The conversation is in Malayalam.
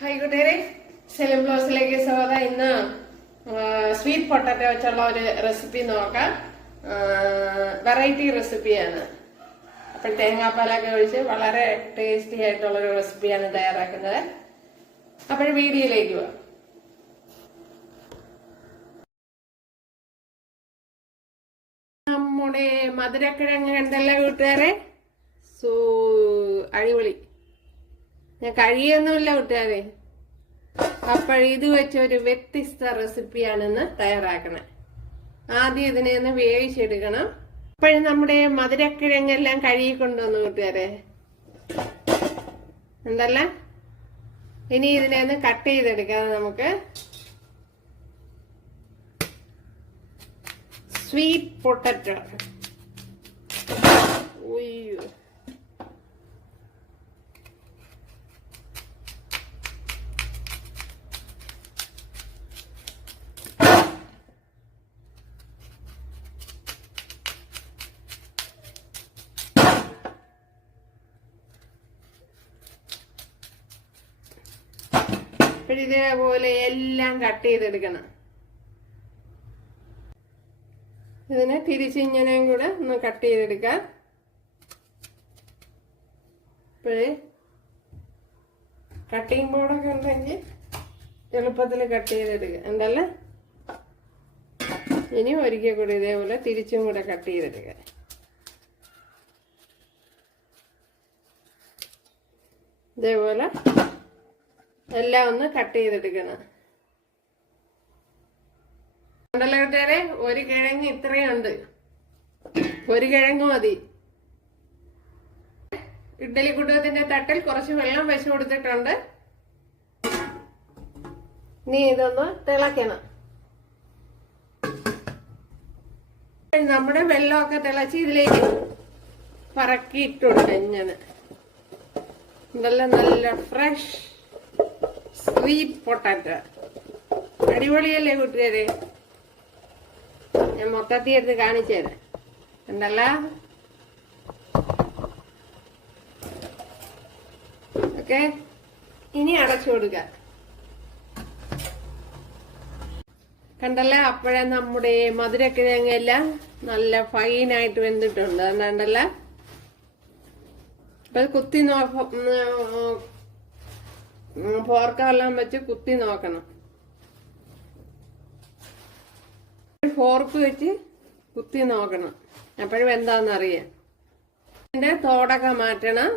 ഹായ് കൂട്ടുകാരെ, സെലിം ബ്ലോസിലേക്ക് സ്വാഗതം. ഇന്ന് സ്വീറ്റ് പൊട്ടാറ്റോ വെച്ചുള്ള ഒരു റെസിപ്പി നോക്കാം. വെറൈറ്റി റെസിപ്പിയാണ്. അപ്പോൾ തേങ്ങാപ്പാലൊക്കെ ഒഴിച്ച് വളരെ ടേസ്റ്റി ആയിട്ടുള്ള ഒരു റെസിപ്പിയാണ് തയ്യാറാക്കുന്നത്. അപ്പോൾ വീഡിയോയിലേക്ക് പോവാം. നമ്മുടെ മധുരക്കിഴങ്ങ് കണ്ടല്ലോ കൂട്ടുകാരെ, അടിപൊളി. ഞാൻ കഴിയൊന്നുമില്ല കൂട്ടുകാരെ. അപ്പോൾ ഇത് വെച്ചൊരു വ്യത്യസ്ത റെസിപ്പിയാണെന്ന് തയ്യാറാക്കണേ. ആദ്യം ഇതിനെ ഒന്ന് വേവിച്ചെടുക്കണം. അപ്പോഴും നമ്മുടെ മധുരക്കിഴങ്ങെല്ലാം കഴുകി കൊണ്ടുവന്നു കൂട്ടുകാരെ, എന്തല്ല. ഇനി ഇതിനെ ഒന്ന് കട്ട് ചെയ്തെടുക്കാം. നമുക്ക് സ്വീറ്റ് പൊട്ടറ്റോ. ഉയ്യോ, ഇതേപോലെ എല്ലാം കട്ട് ചെയ്തെടുക്കണം. ഇതിനെ തിരിച്ചിങ്ങനെയും കൂടെ ഒന്ന് കട്ട് ചെയ്തെടുക്കാം. ഇപ്പോഴേ കട്ടിങ് ബോർഡൊക്കെ ഉണ്ടെങ്കിൽ എളുപ്പത്തിൽ കട്ട് ചെയ്തെടുക്കുക, എന്തല്ല. ഇനി ഒരിക്കൽ കൂടി ഇതേപോലെ തിരിച്ചും കൂടെ കട്ട് ചെയ്തെടുക്കുക. ഇതേപോലെ എല്ലാം ഒന്ന് കട്ട് ചെയ്തെടുക്കണം. ഉണ്ടല്ലോ കൂട്ടുകാരെ, ഒരു കിഴങ്ങ് ഇത്രയുണ്ട്. ഒരു കിഴങ്ങ് മതി. ഇഡ്ഡലി കുട്ടകത്തിന്റെ തട്ടിൽ കുറച്ച് വെള്ളം വെച്ച് കൊടുത്തിട്ടുണ്ട്. ഇനി ഇതൊന്ന് തിളയ്ക്കണം. നമ്മുടെ വെള്ളമൊക്കെ തിളച്ച് ഇതിലേക്ക് പറക്കിയിട്ട് കൊടുക്കാം. ഇങ്ങനെ ഇതെല്ലാം നല്ല ഫ്രഷ് സ്വീറ്റ് പൊട്ടാറ്റോ. അടിപൊളിയല്ലേ കൂട്ടുകാരെ? ഞാൻ മൊത്തത്തിൽ എടുത്ത് കാണിച്ചു തരാം, ഉണ്ടല്ല. ഓക്കെ, ഇനി അടച്ചു കൊടുക്ക. കണ്ടല്ല, അപ്പോഴേ നമ്മുടെ മധുരക്കിഴങ്ങെല്ലാം നല്ല ഫൈനായിട്ട് വെന്തിട്ടുണ്ട്. അതുകൊണ്ടല്ല, ഇപ്പൊ കുത്തി ഫോർക്കെല്ലാം വെച്ച് കുത്തി നോക്കണം. ഫോർക്ക് വെച്ച് കുത്തി നോക്കണം, അപ്പോഴും എന്താണെന്ന് അറിയാം. ഇതിന്റെ തോടൊക്കെ മാറ്റണം.